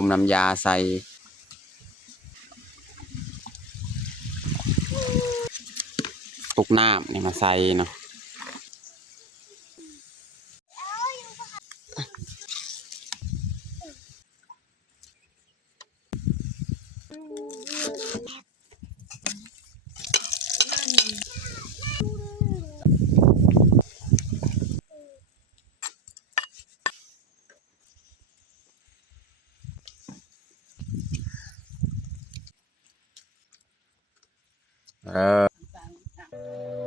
ต้มน้ำยาใส่ตุกน้ำนี่มาใส่เนาะ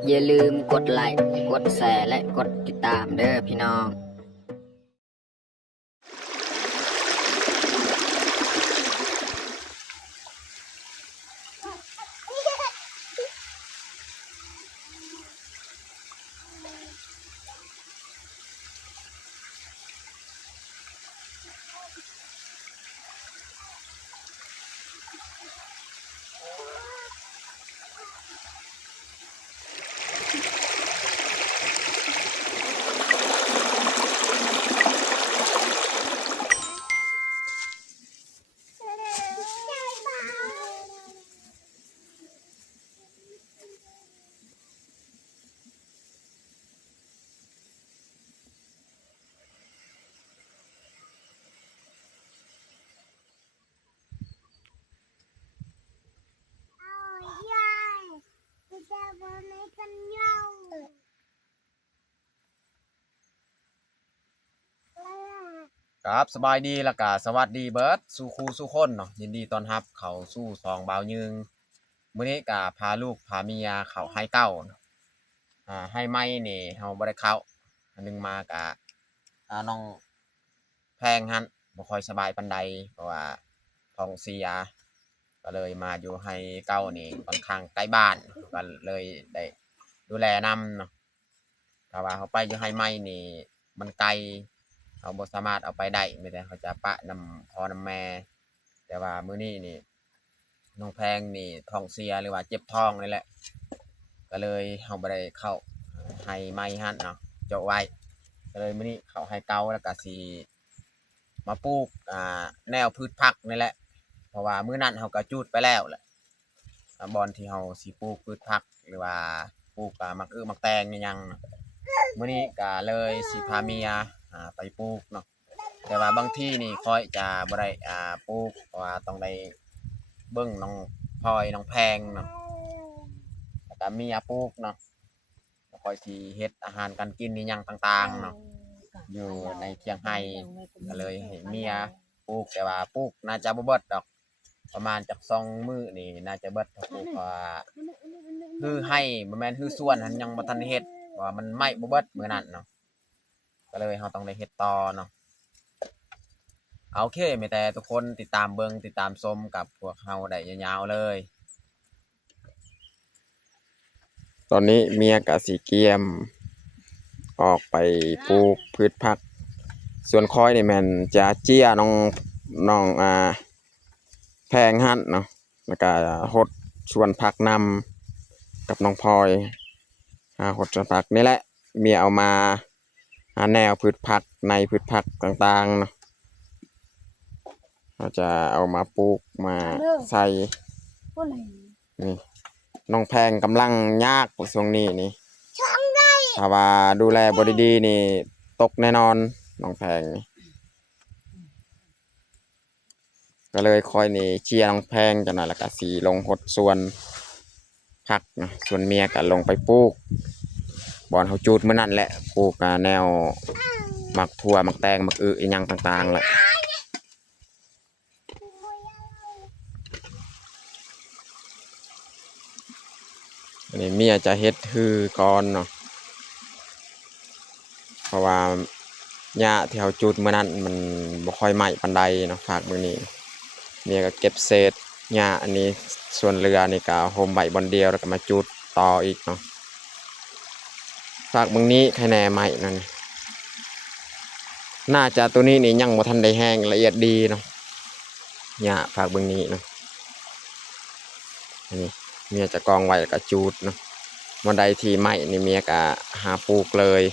อย่าลืมกดไลค์กดแชร์และกดติดตามเด้อพี่น้องครับสบายดีแล้วก็สวัสดีเบิร์ดสู่ครูสู่คนเนาะยินดีต้อนรับเข้าสู่สองบ่าวยึงมื้อนี้ก็พาลูกพาเมียเข้าให้เก้าเนาะให้ไม่นี่เฮาบ่ได้เข้าอันนึงมาก็น้องแพงหั่นบ่ค่อยสบายปานใดเพราะว่าท้องเสียก็เลยมาอยู่ให้เก้านี่ค่อนข้างใกล้บ้านก็เลยได้ดูแลนำเนาะถ้าว่าเขาไปอยู่ให้ไม่นี่มันไกลเขาบ่สามารถเอาไปได้ไม่ได้เขาจะปะนำพ่อนำแม่แต่ว่ามื้อนี้นี่น้องแพงนี่ท้องเสียหรือว่าเจ็บท้องนี่แหละก็เลยเขาบ่ได้เข้าให้ไม่หั่นเนาะเจาะไว้ก็เลยมื้อนี้เขาให้เกาแล้วก็สิมาปลูกแนวพืชผักนี่แหละเพราะว่ามื้อนั้นเขาก็จูดไปแล้วแหละบอนที่เขาสิปลูกพืชผักหรือว่าปลูกมักมักแตงนี่ยังมื้อนี้ก็เลยสิพาเมียไปปลูกเนาะแต่ว่าบางที่นี่ค่อยจะบ่ได้ปลูกเพราะว่าต้องได้เบิ่งน้องพลอยน้องแพงเนาะแล้วก็เมียปลูกเนาะค่อยสิเฮ็ดอาหารการกินนี่หยังต่างๆเนาะอยู่ในเที่ยงไร่ก็เลยให้เมียปลูกแต่ว่าปลูกน่าจะบ่เบิดดอกประมาณจัก2มื้อนี่น่าจะเบิดถ้าปลูกเพราะว่าคือให้บ่แม่นคือสวนหันยังบ่ทันได้เฮ็ดเพราะว่ามันไหม้บ่เบิดมื้อนั้นเนาะก็เลยเราต้องได้เฮ็ดต่อเนาะโอเคมีแต่ทุกคนติดตามเบิ่งติดตามชมกับพวกเราได้ยาวๆเลยตอนนี้เมียกับสีเกียมออกไปปลูกพืชผักส่วนคอยนี่แม่นจะเจี้ยน้องแพงหั่นเนาะแล้วก็หดชวนผักนำกับน้องพลอยหดชวนผักนี่แหละเมียเอามาแนวพืชผักในพืชผักต่างๆเนาะเราจะเอามาปลูกมาใส่นี่น้องแพงกำลังยากช่วงนี้นี่ถ้าว่าดูแลบริดีนี่ตกแน่นอนน้องแพงนี่ก็เลยคอยนี่เชียร์น้องแพงจังหน่อยแล้วก็สีลงหดส่วนผักนะส่วนเมียก็ลงไปปลูกบอนเขาจูดเมื่อนั้นแหละปลูกแนวหมักถั่วหมักแตงหมักอีหยังต่างๆแหละอันนี้เมียจะเฮ็ดคือก่อนเนาะเพราะว่าหญ้าที่เขาจูดเมื่อนั้นมันบ่ค่อยไหม้ปานใดเนาะฝากมื้อนี้เมียก็เก็บเศษหญ้าอันนี้ส่วนเรือนี่ก็โฮมใบบอนเดียวแล้วก็มาจูดต่ออีกเนาะฝากมื้อนี้ใครแน่ไหม้นั่นน่าจะตัวนี้นี่ยังบ่ทันได้แห้งละเอียดดีเนาะหญ้าฝากมื้อนี้เนาะอันนี้เมียจะกองไว้แล้วก็จูดเนาะวันใดที่ไหม้นี่เมียก็หาปลูกเลย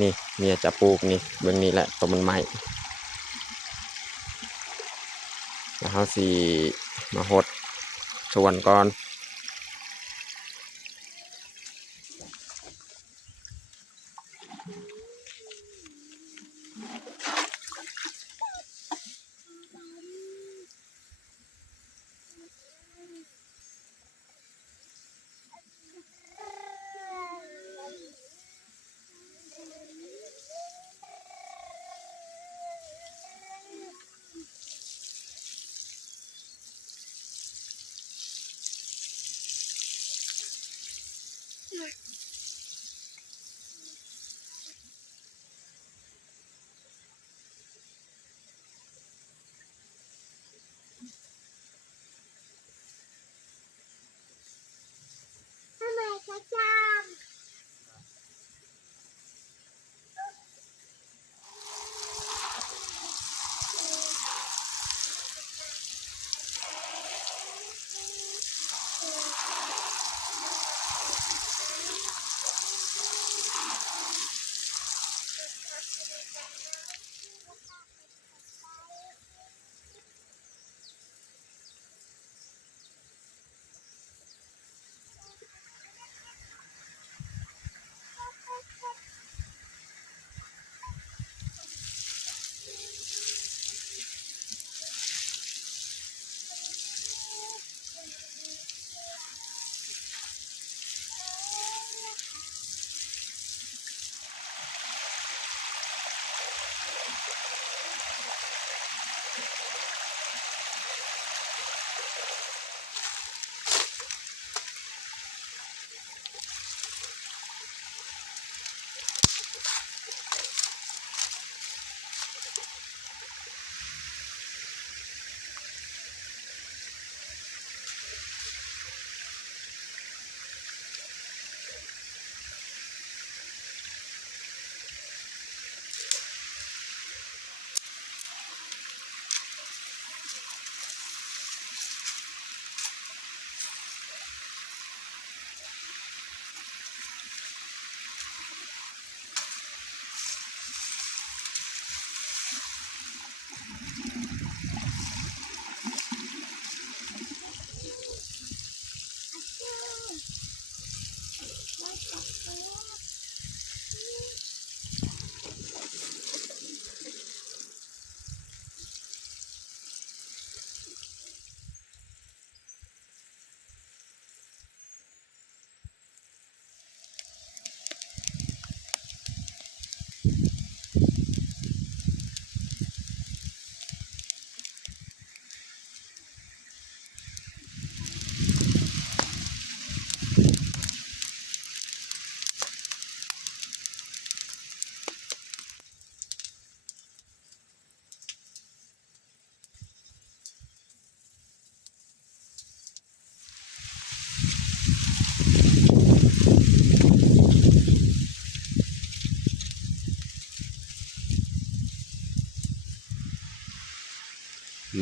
นี่เมียจะปลูกนี่เบื้องนี้แหละตัวมันไหม้ แล้วเขาสิมาหดส่วนก่อน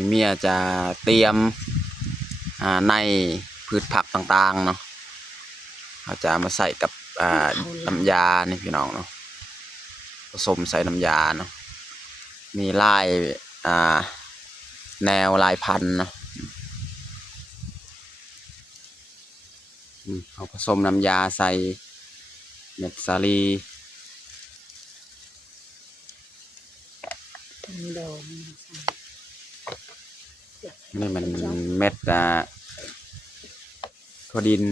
เมียจะเตรียมในพืชผักต่างๆเนาะเขาจะมาใส่กับน้ำยานี่พี่น้องเนาะผสมใส่น้ำยาเนาะมีลายแนวลายพันธุ์เนาะเอาผสมน้ำยาใส่เม็ดสาลีนี่มันเม็ดถั่วดิน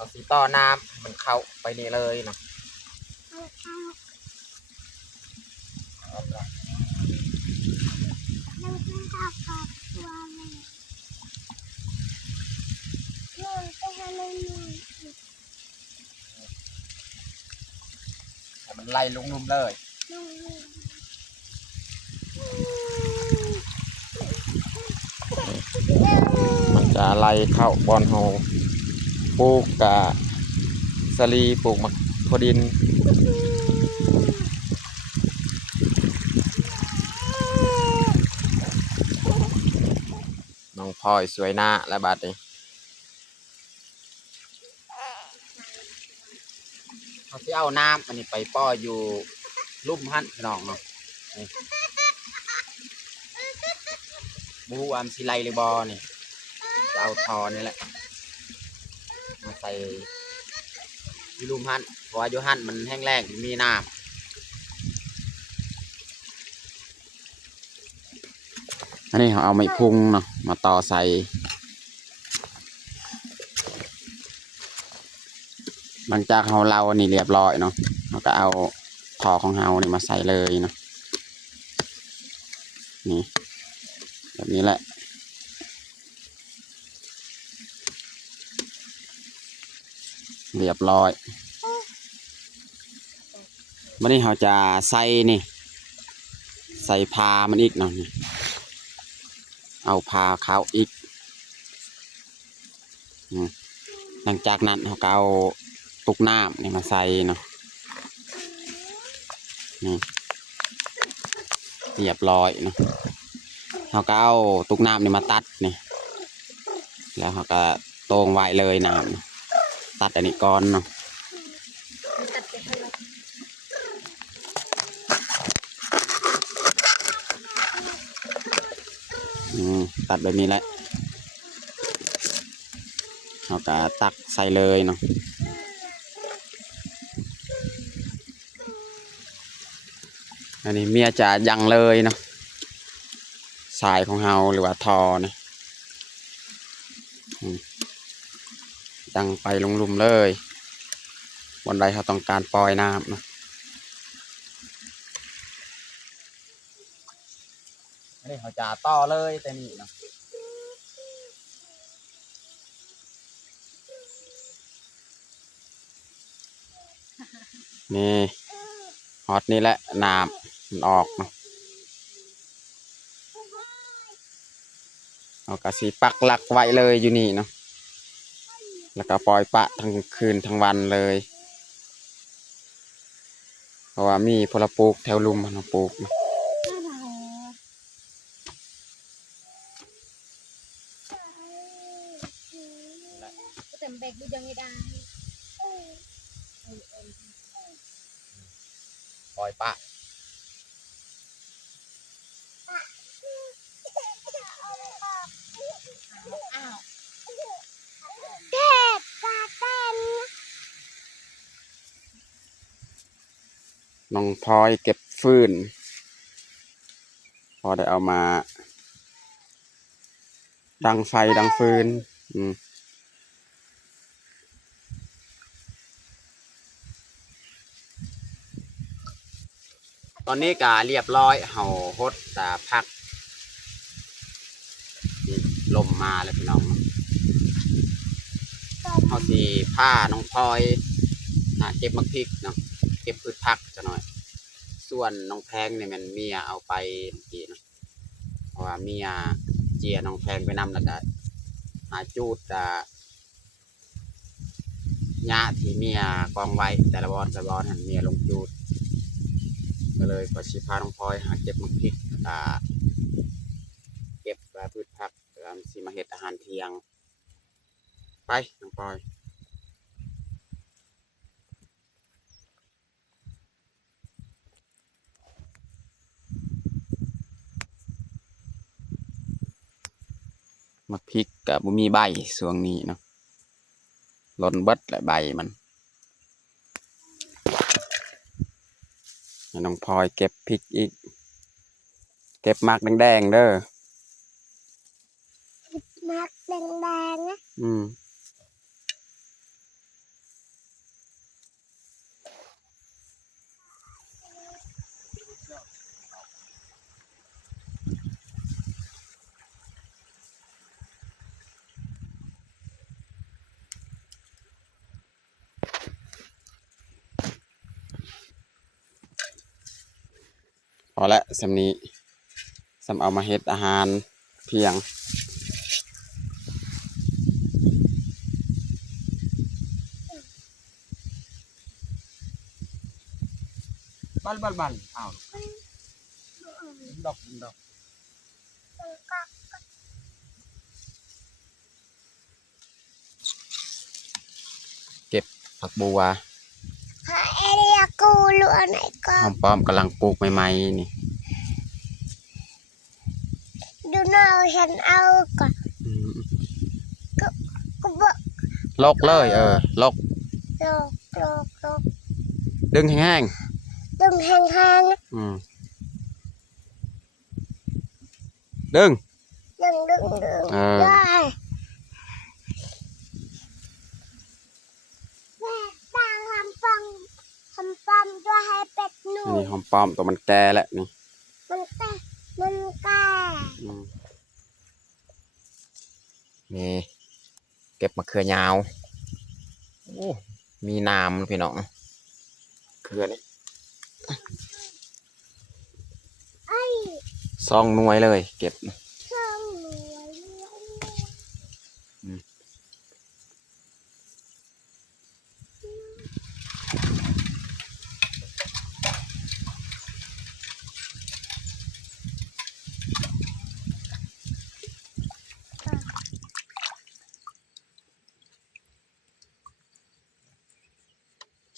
เอาสีต่อน้ำมันเข้าไปนี่เลยเนาะให้มันไล่ลุ่มๆเลยมันจะไล่เข้าบอนเฮาปลูกกะสลีปลูกมักถั่วดินน้องพลอยสวยหน้าและบัดนี้เขาที่เอาน้ำอันนี้ไปป้ออยู่ลุ่มหั่นพี่น้องเนาะบูอัมซิไลหรือบอนี่จะเอาทอนี่แหละมาใส่อยู่ลุ่มหั่นเพราะว่าอยู่หั่นมันแห้งแล้งมีน้ำอันนี้เขาเอาไม้พุงเนาะมาต่อใส่หลังจากเราอันนี้เรียบร้อยเนาะเราก็เอาทอของเราเนี่ยมาใส่เลยเนาะนี่แบบนี้แหละเรียบร้อยวันนี้เราจะใส่นี่ใส่พามันอีกเนาะเอาพาเขาอีกหลังจากนั้นเราก็เอาตุกน้ำนี่มาใส่เนาะนี่เรียบร้อยเนาะเราก็เอาตุกน้ำนี่มาตัดนี่แล้วเราก็ตรงไว้เลยน้ำตัดอันนี้ก่อนเนาะตัดแบบนี้แหละเราก็ตักใส่เลยเนาะอันนี้เมียจะยังเลยเนาะสายของเราหรือว่าทอเนี่ยยังไปลุ่มๆเลยบนใดเขาต้องการปล่อยน้ำเนาะอันนี้เขาจะต่อเลยแต่นี่เนาะนี่ฮอตนี่แหละน้ำมันออกเนาะเอากระสีปักหลักไว้เลยอยู่นี่เนาะแล้วก็ปล่อยปะทั้งคืนทั้งวันเลยเพราะว่ามีพลปลูกแถวลุ่มมันปลูกเนาะปล่อยปะน้องพลอยเก็บฟืนพอได้เอามาดังไฟดังฟืนตอนนี้ก็เรียบร้อยเห่าฮดแต่พักลมมาเลยพี่น้องเอาสีผ้าน้องพลอยเก็บมักพริกเนาะเก็บพืชผักจะหน่อยส่วนน้องแพงเนี่ยมันเมียเอาไปเมื่อกี้นะเพราะว่าเมียเจียน้องแพงไปนำแล้วก็หาจูดหญ้าที่เมียกองไว้แต่ละบอนหันเมียลงจูดก็เลยขอชิพาน้องพลอยหาเก็บมักพริกเก็บพืชผักแล้วสิมาเฮ็ดอาหารเที่ยงไปน้องพลอยมักพริกกับบุมีใบส่วงนี้เนาะหล่นเบิดและใบมันน้องพลอยเก็บพริกอีกเก็บมากแดงๆเด้อมากแดงๆนะ อและสำนี้สำเอามาเฮ็ดอาหารเพียงบันอ้าวดอกเก็บผักบัว เอเรียกูรู้อันไหนก็ หอมป้อมกำลังปลูกใหม่ๆนี่ ดูหน้าฉันเอาก่อน อืม ก็บอก ลกเลยลก โลก ดึงแห้ง ดึงแห้ง ๆดึง ๆดึง ได้แม่ตั้งทำปังด้วยให้เป็ดหนู นี่หอมป้อมตัวมันแก่แล้วนี่ มันแก่ อืม นี่เก็บมะเขือยาวโอ้มีน้ำพี่น้องเขือนี่ ไอ้ ซองหน่วยเลยเก็บ ช่างหนูไว้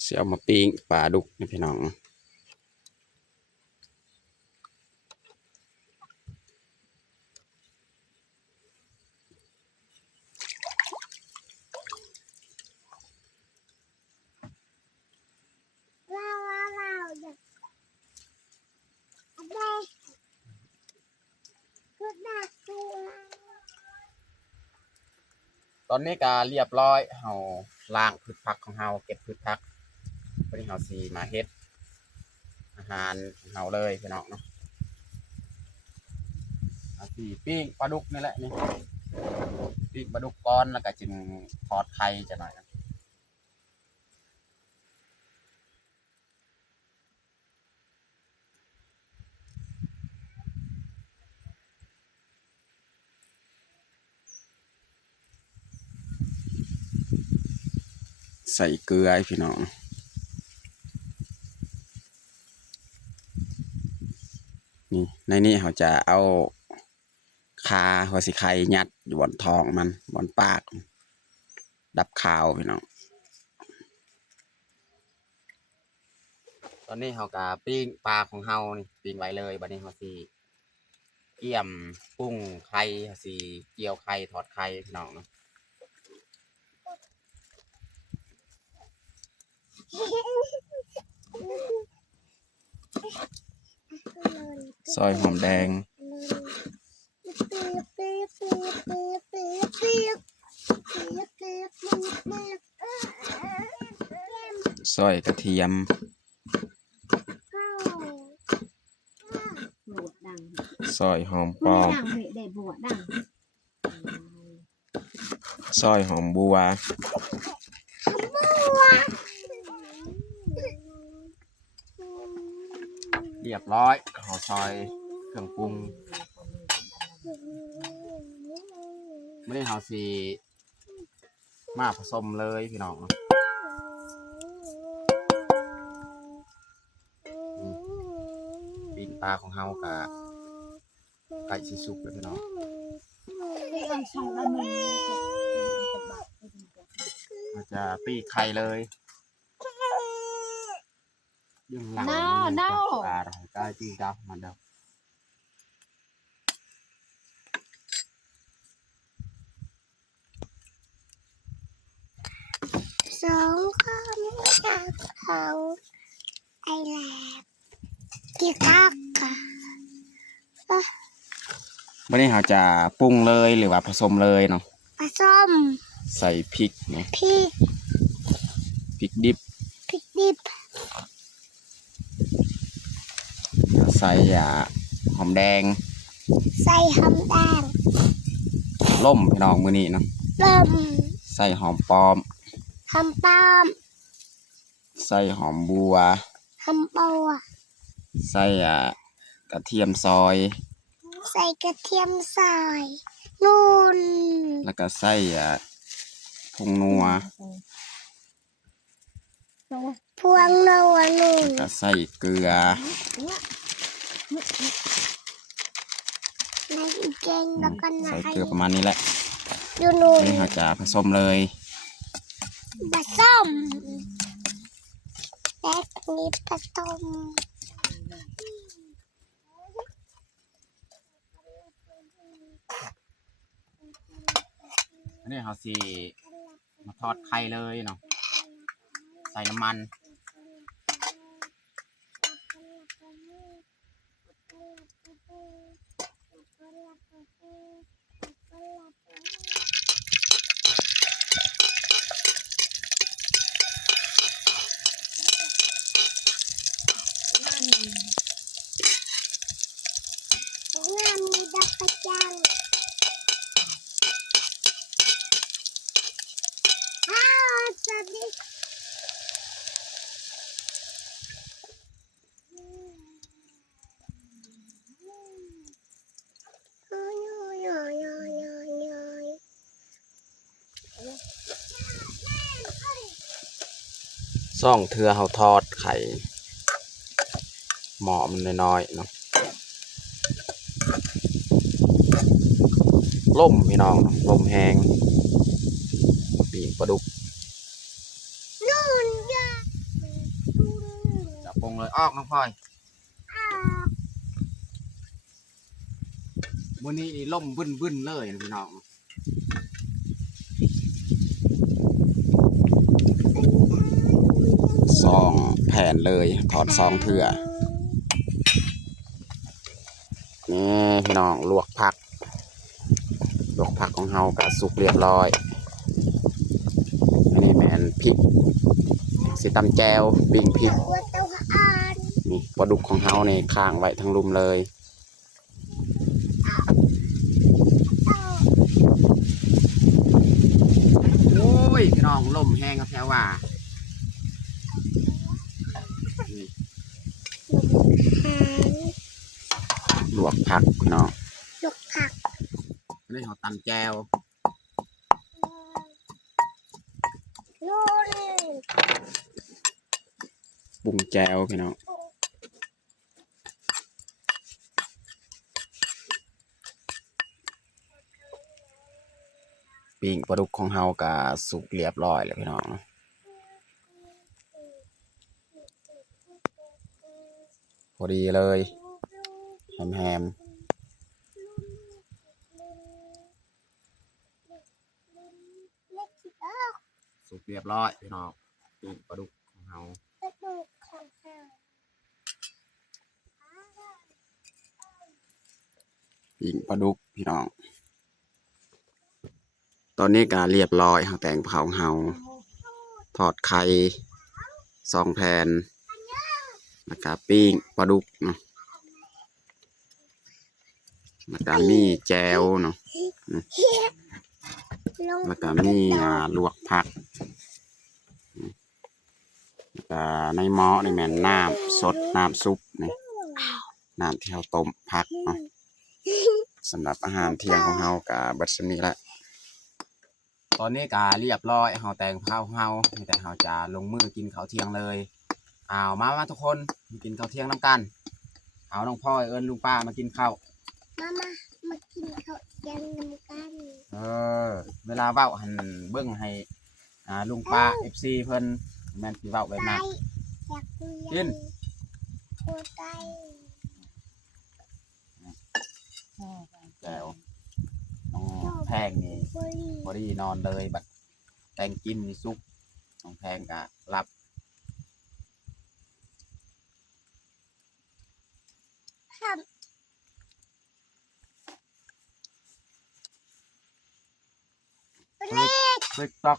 เสียเอามาปิ้งปลาดุกนี่พี่น้องว้าวเด็กอะไรก็ได้ตัว ตอนนี้ก็เรียบร้อยเฮาล้างพืชผักของเฮาเก็บพืชผักวันนี้เฮาสีมาเฮ็ดอาหารของเฮาเลยพี่น้องเนาะเอาสีปิ้งปลาดุกนี่แหละนี่ปิ้งปลาดุกก้อนแล้วก็จึงทอดไข่จะหน่อยนะใส่เกลือให้พี่น้องนี่ในนี้เขาจะเอาคาหัวสิไข่ยัดอยู่บนท้องมันบนปาก ดับขาวพี่น้อง ตอนนี้เฮาก็ปิ้งปลาของเฮานี่ปิ้งไว้เลยบัดนี้เฮาสิเกี่ยมปรุงไข่เฮาสิเจียวไข่ทอดไข่พี่น้องเนาะ ซอยหอมแดง ซอยกระเทียม บวชดัง ซอยหอมป ไม่ อม ดังเหยได้บวชดัง ซอยหอมบัว เรียบร้อยเฮาซอยเครื่องปรุงมื้อนี้เฮาสิมาผสมเลยพี่น้องเนาะปิ้งปลาของเฮาก็ใกล้สิสุกแล้วพี่น้อง เราจะปีกไข่เลยยังหลังปลาเราก็จีจับมันเดียว สองข้าวไม่จากเขาไอแลบกี่กักค่ะ วันนี้เราจะปรุงเลยหรือว่าผสมเลยเนาะ ปลาส้ม ใส่พริกเนาะ พริก พริกดิบ ดิบ ใส่หอมแดง ใส่หอมแดง ล่มพี่น้องมื้อนี้เนาะ เริ่ม ใส่หอมปอม หอมป้อม ใส่หอมบัว หอมบัว ใส่ กระเทียมซอย ใส่กระเทียมใส่นู่น แล้วก็ใส่ผงนัว พวงนัวนู่น แล้วก็ใส่เกลือ ในอีกเก่งแล้วก็ไหน ใส่เกลือประมาณนี้แหละ อยู่นู่น นี่เราจะผสมเลย ผสมและนี้ผสม อันนี้เขาสิมาทอดไข่เลยเนาะใส่น้ำมันงานมีดักประจังสวัสดีซ่องเทือเฮาทอดไข่หม้อมันน้อยๆเนาะล่มพี่น้องลมแหงปีกปลาดุก นู่นยา จับปรุงเลยออกน้องพลอยวันนี้ล่มบึ้นๆเลยนะพี่น้อง ซองแผ่นเลยถอดซองเถื่อนี่พี่น้องลวกผักของเฮากะสุกเรียบร้อยอันนี้แมนพริกสิตำแจวปิ้งพริก ตัวตัวอ่าน นี่ปลาดุกของเฮานี่ข้างไว้ทั้งลุมเลยโอ้ยพี่น้องล่มแห้งก็แถวว่านี่ ลวกผักพี่น้อง ลูกผัก อันนี้เขาตำแจว นู่น ปรุงแจวพี่น้องปิ้งปลาดุกของเฮากะสุกเรียบร้อยแล้วพี่น้องพอดีเลยแฮม เล็กที่ออก สุกเรียบร้อยพี่น้องปิ้งปลาดุกของเรา กระดูกของเรา ปิ้งปลาดุกพี่น้องตอนนี้ก็เรียบร้อยเฮาแต่งเผาเฮาทอดไข่2 แผ่นแล้วก็ปิ้งปลาดุกเนาะแล้วก็มีแจวเนาะ ลง แล้วก็มีลวกผักแล้วก็ในหม้อนี่แม่นน้ำสดน้ำซุปนี่น้ำที่เราต้มผักเนาะสำหรับอาหารเที่ยงของเฮากับเบิดสนี้ละตอนนี้ก็เรียบร้อยเฮาแต่งข้าวของเฮามีแต่เฮาจะลงมือกินข้าวเที่ยงเลยเอามาทุกคนมากินข้าวเที่ยงน้ำกันเอาน้องพ่อยเอิ้นลุงป้ามากินข้าว มากินข้าวเย็นกัน เวลาเว้าหันเบิ่งให้ลุงป้า FC เพิ่นแม่นสิเว้าแบบนั้น อยากคุย กิน ตัวไก่ แก้วน้องแพงนี่ บุรี บอดี้นอนเลยบัดแตงกินนี่ซุกน้องแพงกะรับ ทำเล็ก ติ๊กต๊อก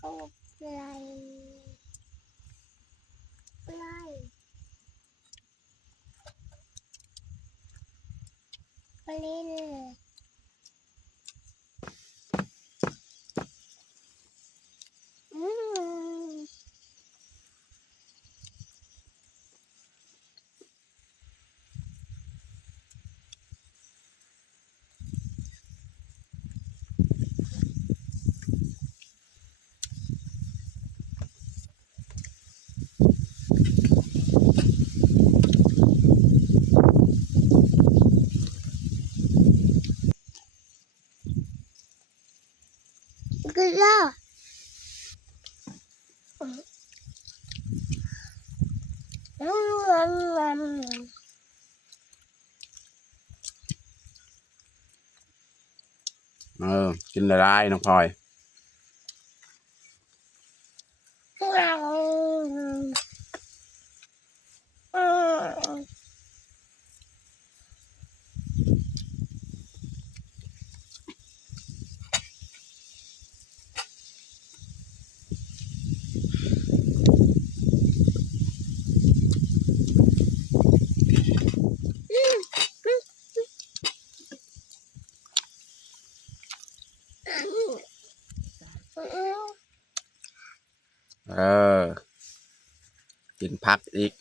โอ้ไก่ไก่ปลินอืม กินแล้ว กินละลายน้องพลอยกินผักอีก